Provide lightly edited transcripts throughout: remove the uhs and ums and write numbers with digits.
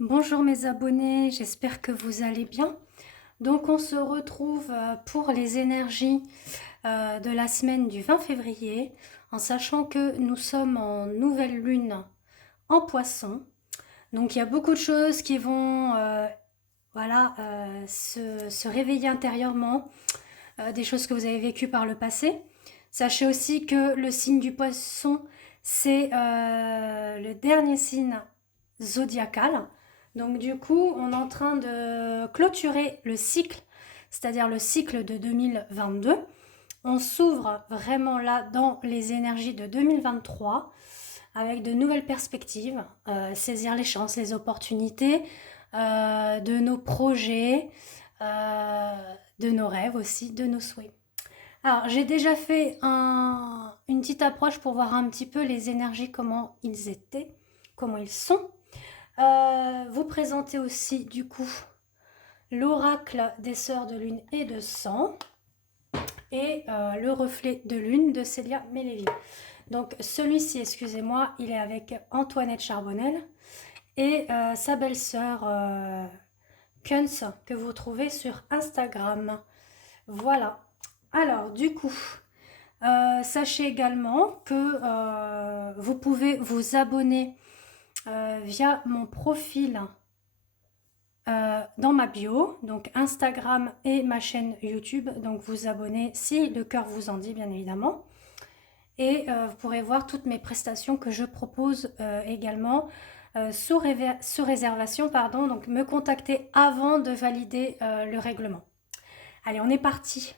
Bonjour mes abonnés, j'espère que vous allez bien. Donc on se retrouve pour les énergies de la semaine du 20 février, en sachant que nous sommes en nouvelle lune en poisson. Donc il y a beaucoup de choses qui vont se réveiller intérieurement, des choses que vous avez vécues par le passé. Sachez aussi que le signe du poisson, c'est le dernier signe zodiacal. Donc du coup, on est en train de clôturer le cycle, c'est-à-dire le cycle de 2022. On s'ouvre vraiment là dans les énergies de 2023 avec de nouvelles perspectives, saisir les chances, les opportunités de nos projets, euh, de nos rêves aussi, de nos souhaits. Alors, j'ai déjà fait une petite approche pour voir un petit peu les énergies, comment ils étaient, comment ils sont. Vous présentez aussi, du coup, l'oracle des sœurs de lune et de sang et le reflet de lune de Célia Méléville. Donc, celui-ci, excusez-moi, il est avec Antoinette Charbonnel et sa belle-sœur Kunz, que vous trouvez sur Instagram. Voilà. Alors, du coup, sachez également que vous pouvez vous abonner via mon profil dans ma bio, donc Instagram et ma chaîne YouTube. Donc vous abonnez si le cœur vous en dit, bien évidemment. Et vous pourrez voir toutes mes prestations que je propose également sous réservation. Pardon, donc me contacter avant de valider le règlement. Allez, on est parti.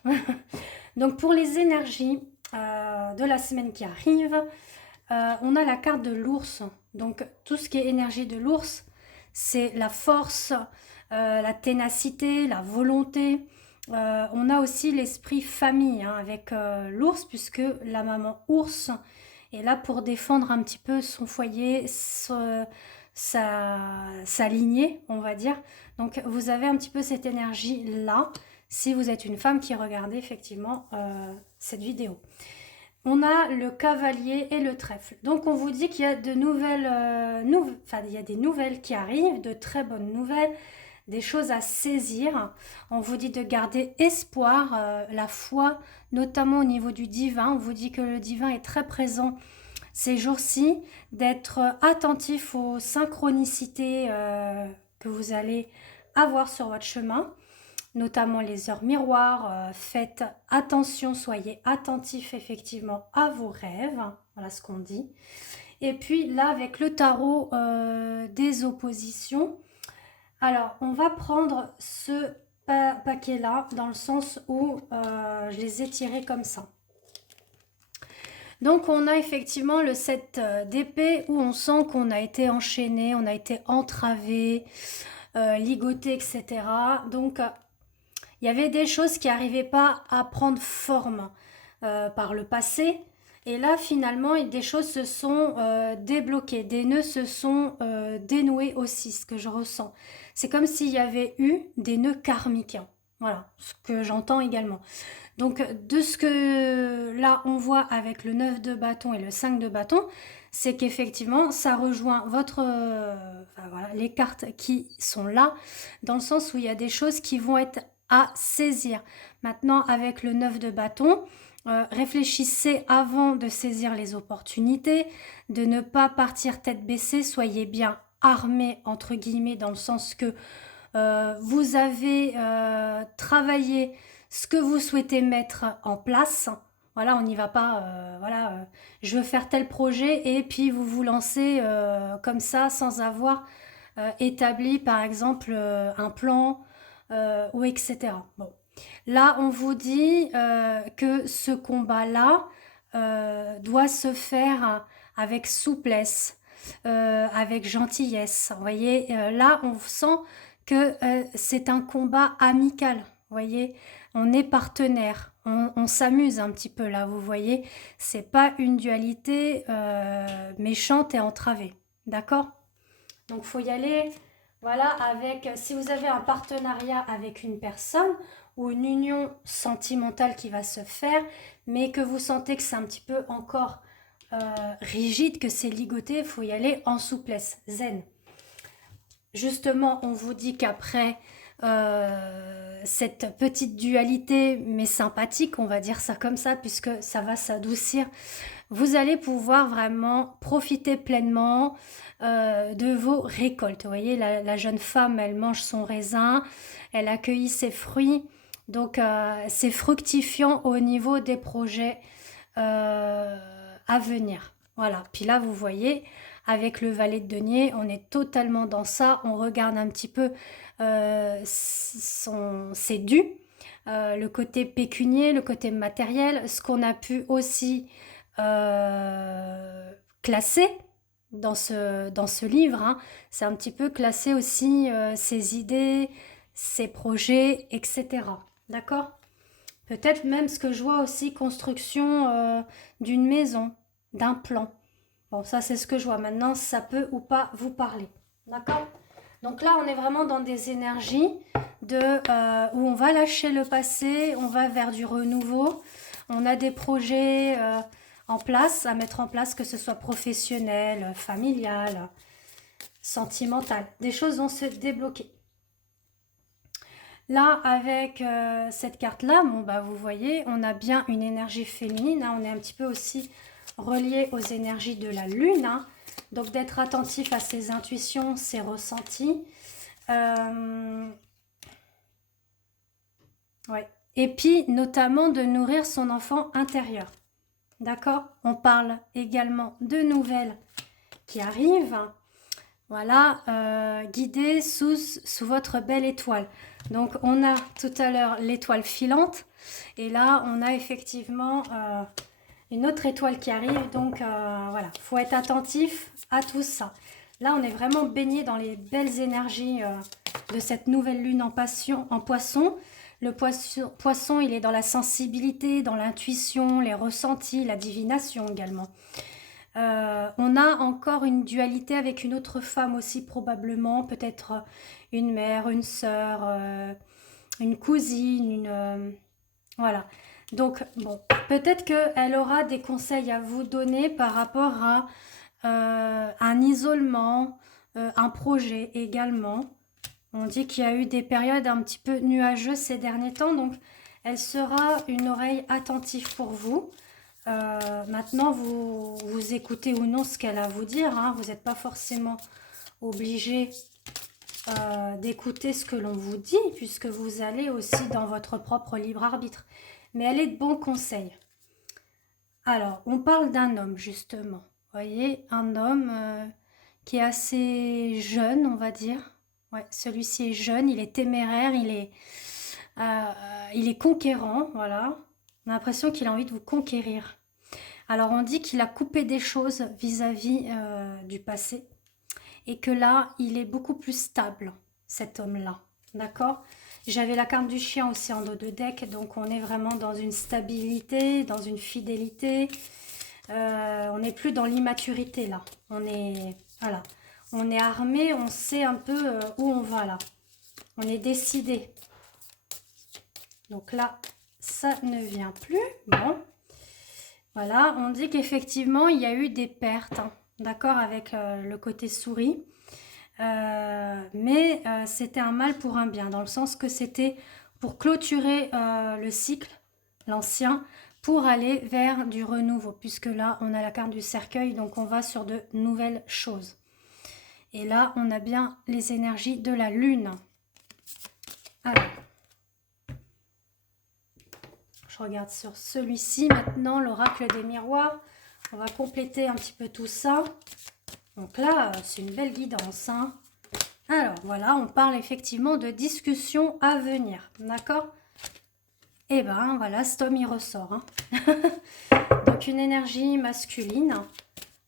Donc pour les énergies de la semaine qui arrive, on a la carte de l'ours. Donc tout ce qui est énergie de l'ours, c'est la force, la ténacité, la volonté. On a aussi l'esprit famille hein, avec l'ours, puisque la maman ours est là pour défendre un petit peu son foyer, sa lignée, on va dire. Donc vous avez un petit peu cette énergie-là, si vous êtes une femme qui regardez effectivement cette vidéo. On a le cavalier et le trèfle. Donc on vous dit qu'il y a de nouvelles, il y a des nouvelles qui arrivent, de très bonnes nouvelles, des choses à saisir. On vous dit de garder espoir, la foi, notamment au niveau du divin. On vous dit que le divin est très présent ces jours-ci, d'être attentif aux synchronicités que vous allez avoir sur votre chemin, notamment les heures miroirs. Faites attention, soyez attentifs effectivement à vos rêves. Voilà ce qu'on dit. Et puis là, avec le tarot des oppositions, alors on va prendre ce paquet-là dans le sens où je les ai tirés comme ça. Donc on a effectivement le 7 d'épée où on sent qu'on a été enchaîné, on a été entravé, ligoté, etc. Donc il y avait des choses qui n'arrivaient pas à prendre forme par le passé. Et là, finalement, des choses se sont débloquées, des nœuds se sont dénoués aussi, ce que je ressens. C'est comme s'il y avait eu des nœuds karmiques. Voilà, ce que j'entends également. Donc, de ce que là, on voit avec le 9 de bâton et le 5 de bâton, c'est qu'effectivement, ça rejoint enfin, voilà, les cartes qui sont là, dans le sens où il y a des choses qui vont être à saisir. Maintenant, avec le 9 de bâton, réfléchissez avant de saisir les opportunités, de ne pas partir tête baissée, soyez bien armé entre guillemets dans le sens que vous avez travaillé ce que vous souhaitez mettre en place. Voilà, on n'y va pas, je veux faire tel projet et puis vous vous lancez comme ça sans avoir établi par exemple un plan ou etc. Bon. Là, on vous dit que ce combat-là doit se faire avec souplesse, avec gentillesse. Vous voyez, là, on sent que c'est un combat amical. Vous voyez, on est partenaire, on s'amuse un petit peu là. Vous voyez, c'est pas une dualité méchante et entravée. D'accord? Donc, faut y aller. Voilà, avec si vous avez un partenariat avec une personne ou une union sentimentale qui va se faire, mais que vous sentez que c'est un petit peu encore rigide, que c'est ligoté, il faut y aller en souplesse, zen. justement, on vous dit qu'après cette petite dualité, mais sympathique, on va dire ça comme ça, puisque ça va s'adoucir, vous allez pouvoir vraiment profiter pleinement de vos récoltes. Vous voyez, la jeune femme, elle mange son raisin, elle accueille ses fruits, donc c'est fructifiant au niveau des projets à venir. Voilà, puis là, vous voyez, avec le valet de denier, on est totalement dans ça. On regarde un petit peu ses dûs, le côté pécunier, le côté matériel, ce qu'on a pu aussi classer dans ce livre. Hein. C'est un petit peu classer aussi ses idées, ses projets, etc. D'accord? Peut-être même ce que je vois aussi, construction d'une maison, d'un plan. Bon, ça c'est ce que je vois. Maintenant, ça peut ou pas vous parler. D'accord? Donc là, on est vraiment dans des énergies où on va lâcher le passé, on va vers du renouveau. On a des projets en place, à mettre en place, que ce soit professionnel, familial, sentimental. Des choses vont se débloquer. Là, avec cette carte-là, bon, bah, vous voyez, on a bien une énergie féminine. Hein, on est un petit peu aussi relié aux énergies de la lune. Hein, donc, d'être attentif à ses intuitions, ses ressentis. Ouais. Et puis, notamment, de nourrir son enfant intérieur. D'accord? On parle également de nouvelles qui arrivent. Voilà, guidez sous votre belle étoile. Donc, on a tout à l'heure l'étoile filante. Et là, on a effectivement une autre étoile qui arrive. Donc, voilà, il faut être attentif à tout ça. Là, on est vraiment baigné dans les belles énergies de cette nouvelle lune en poisson. Le poisson, il est dans la sensibilité, dans l'intuition, les ressentis, la divination également. On a encore une dualité avec une autre femme aussi probablement, peut-être une mère, une sœur, une cousine, voilà. Donc bon, peut-être qu'elle aura des conseils à vous donner par rapport à un isolement, un projet également. On dit qu'il y a eu des périodes un petit peu nuageuses ces derniers temps, donc elle sera une oreille attentive pour vous. Maintenant, vous écoutez ou non ce qu'elle a à vous dire. Hein. Vous n'êtes pas forcément obligé d'écouter ce que l'on vous dit, puisque vous allez aussi dans votre propre libre arbitre. Mais elle est de bons conseils. Alors, on parle d'un homme, justement. Vous voyez, un homme qui est assez jeune, on va dire. Ouais, celui-ci est jeune, il est téméraire, il est conquérant, voilà. On a l'impression qu'il a envie de vous conquérir. Alors on dit qu'il a coupé des choses vis-à-vis du passé et que là, il est beaucoup plus stable, cet homme-là. D'accord? J'avais la carte du chien aussi en dos de deck, donc on est vraiment dans une stabilité, dans une fidélité. On n'est plus dans l'immaturité là. Voilà. On est armé, on sait un peu où on va là. On est décidé. Donc là, ça ne vient plus. Bon. Voilà, on dit qu'effectivement, il y a eu des pertes. Hein, d'accord, avec le côté souris. Mais c'était un mal pour un bien, dans le sens que c'était pour clôturer le cycle, l'ancien, pour aller vers du renouveau. Puisque là, on a la carte du cercueil, donc on va sur de nouvelles choses. Et là, on a bien les énergies de la lune. Alors, je regarde sur celui-ci maintenant, l'oracle des miroirs. On va compléter un petit peu tout ça. Donc là, c'est une belle guidance. Hein. Alors, voilà, on parle effectivement de discussions à venir. D'accord? Et ben, voilà, cet homme, il ressort. Hein. Donc, une énergie masculine.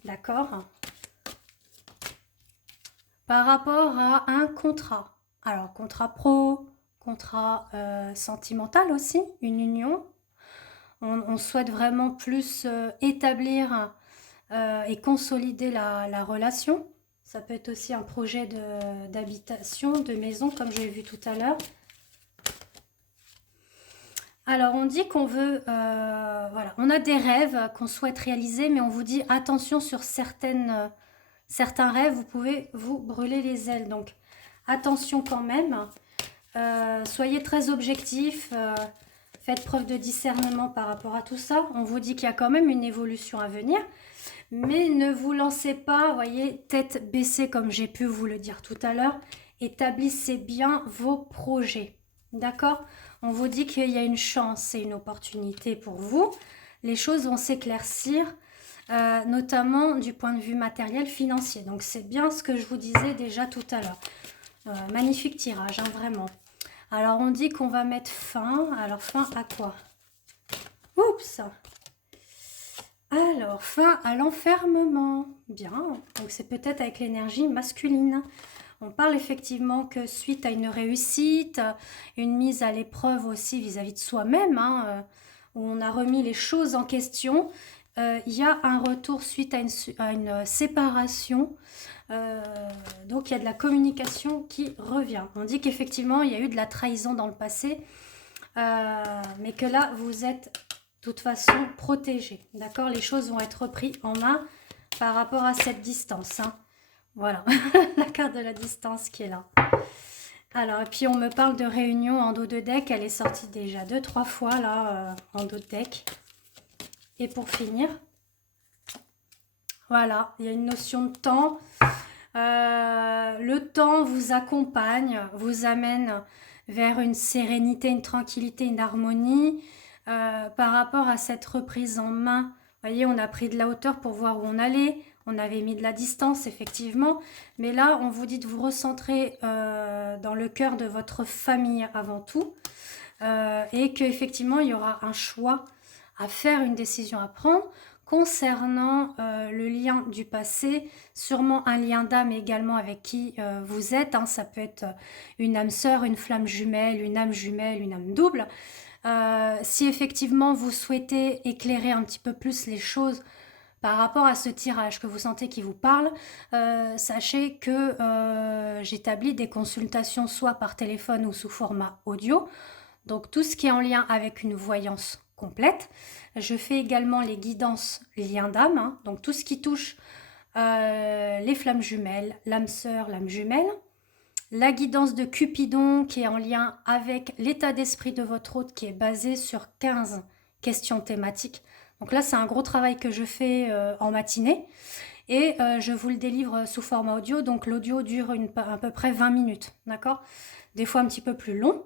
D'accord? Par rapport à un contrat. Alors, contrat pro, contrat sentimental aussi, une union. On souhaite vraiment plus établir et consolider la relation. Ça peut être aussi un projet d'habitation, de maison, comme j'ai vu tout à l'heure. Alors, on dit qu'on veut... voilà, on a des rêves qu'on souhaite réaliser, mais on vous dit attention sur certains rêves, vous pouvez vous brûler les ailes. Donc, attention quand même. Soyez très objectif. Faites preuve de discernement par rapport à tout ça. On vous dit qu'il y a quand même une évolution à venir. Mais ne vous lancez pas, voyez, tête baissée comme j'ai pu vous le dire tout à l'heure. Établissez bien vos projets. D'accord? On vous dit qu'il y a une chance et une opportunité pour vous. Les choses vont s'éclaircir, notamment du point de vue matériel, financier. Donc c'est bien ce que je vous disais déjà tout à l'heure. Magnifique tirage, hein, vraiment. Alors on dit qu'on va mettre fin. Alors fin à quoi? Oups! Alors, fin à l'enfermement. Bien, donc c'est peut-être avec l'énergie masculine. On parle effectivement que suite à une réussite, une mise à l'épreuve aussi vis-à-vis de soi-même, hein, où on a remis les choses en question, il y a un retour suite à une séparation. Donc il y a de la communication qui revient. On dit qu'effectivement il y a eu de la trahison dans le passé, mais que là vous êtes de toute façon protégé. D'accord? Les choses vont être reprises en main par rapport à cette distance. Hein. Voilà, la carte de la distance qui est là. Alors, et puis on me parle de réunion en dos de deck. Elle est sortie déjà 2-3 fois là, en dos de deck. Et pour finir, voilà, il y a une notion de temps. Le temps vous accompagne, vous amène vers une sérénité, une tranquillité, une harmonie. Par rapport à cette reprise en main, vous voyez, on a pris de la hauteur pour voir où on allait. On avait mis de la distance, effectivement. Mais là, on vous dit de vous recentrer dans le cœur de votre famille avant tout. Et qu'effectivement, il y aura un choix à faire, une décision à prendre concernant le lien du passé, sûrement un lien d'âme également avec qui vous êtes. Hein. Ça peut être une âme sœur, une flamme jumelle, une âme double. Si effectivement vous souhaitez éclairer un petit peu plus les choses par rapport à ce tirage que vous sentez qui vous parle, sachez que j'établis des consultations soit par téléphone ou sous format audio. Donc tout ce qui est en lien avec une voyance complète. Je fais également les guidances liens d'âme, hein, donc tout ce qui touche les flammes jumelles, l'âme sœur, l'âme jumelle. La guidance de Cupidon qui est en lien avec l'état d'esprit de votre hôte qui est basé sur 15 questions thématiques. Donc là, c'est un gros travail que je fais en matinée et je vous le délivre sous format audio. Donc l'audio dure à peu près 20 minutes, d'accord? Des fois un petit peu plus long.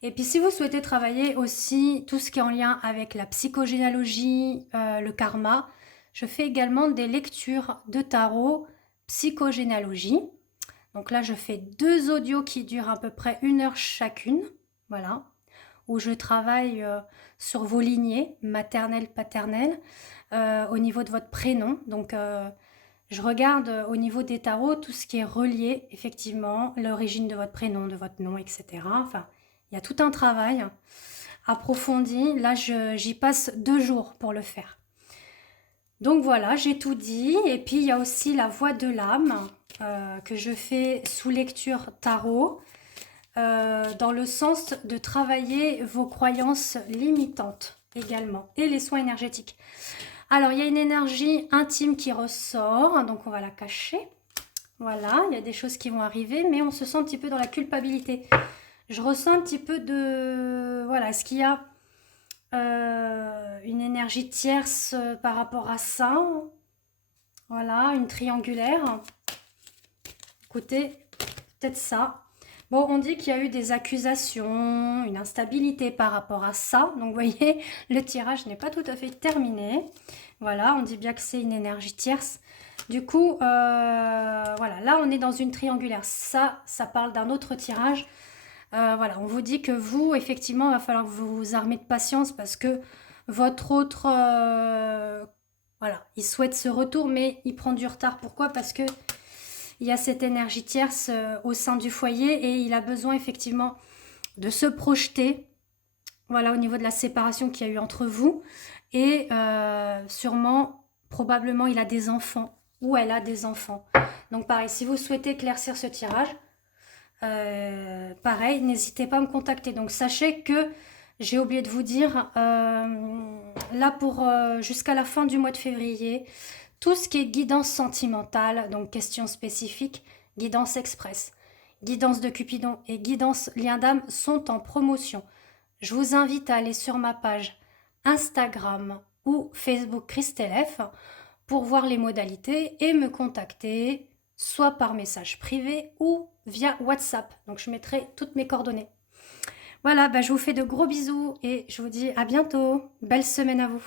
Et puis si vous souhaitez travailler aussi tout ce qui est en lien avec la psychogénéalogie, le karma, je fais également des lectures de tarot, psychogénéalogie. Donc là, je fais 2 audios qui durent à peu près 1 heure chacune, voilà, où je travaille sur vos lignées, maternelles, paternelles, au niveau de votre prénom. Donc, je regarde au niveau des tarots tout ce qui est relié, effectivement, l'origine de votre prénom, de votre nom, etc. Enfin, il y a tout un travail approfondi. Là, j'y passe 2 jours pour le faire. Donc voilà, j'ai tout dit. Et puis, il y a aussi la voix de l'âme que je fais sous lecture tarot, dans le sens de travailler vos croyances limitantes également, et les soins énergétiques. Alors, il y a une énergie intime qui ressort, donc on va la cacher. Voilà, il y a des choses qui vont arriver, mais on se sent un petit peu dans la culpabilité. Je ressens un petit peu de... Voilà, est-ce qu'il y a une énergie tierce par rapport à ça? Voilà, une triangulaire. Écoutez, peut-être ça. Bon, on dit qu'il y a eu des accusations, une instabilité par rapport à ça. Donc, vous voyez, le tirage n'est pas tout à fait terminé. Voilà, on dit bien que c'est une énergie tierce. Du coup, voilà, là, on est dans une triangulaire. Ça parle d'un autre tirage. Voilà, on vous dit que vous, effectivement, il va falloir que vous vous armez de patience parce que votre autre... voilà, il souhaite ce retour, mais il prend du retard. Pourquoi? Parce que il y a cette énergie tierce au sein du foyer et il a besoin effectivement de se projeter, voilà, au niveau de la séparation qu'il y a eu entre vous. Et sûrement, probablement, il a des enfants ou elle a des enfants. Donc pareil, si vous souhaitez éclaircir ce tirage, pareil, n'hésitez pas à me contacter. Donc sachez que j'ai oublié de vous dire, là pour jusqu'à la fin du mois de février, tout ce qui est guidance sentimentale, donc questions spécifiques, guidance express, Guidance de Cupidon et Guidance Lien d'âme sont en promotion. Je vous invite à aller sur ma page Instagram ou Facebook Christelle F pour voir les modalités et me contacter soit par message privé ou via WhatsApp. Donc je mettrai toutes mes coordonnées. Voilà, bah, je vous fais de gros bisous et je vous dis à bientôt. Belle semaine à vous.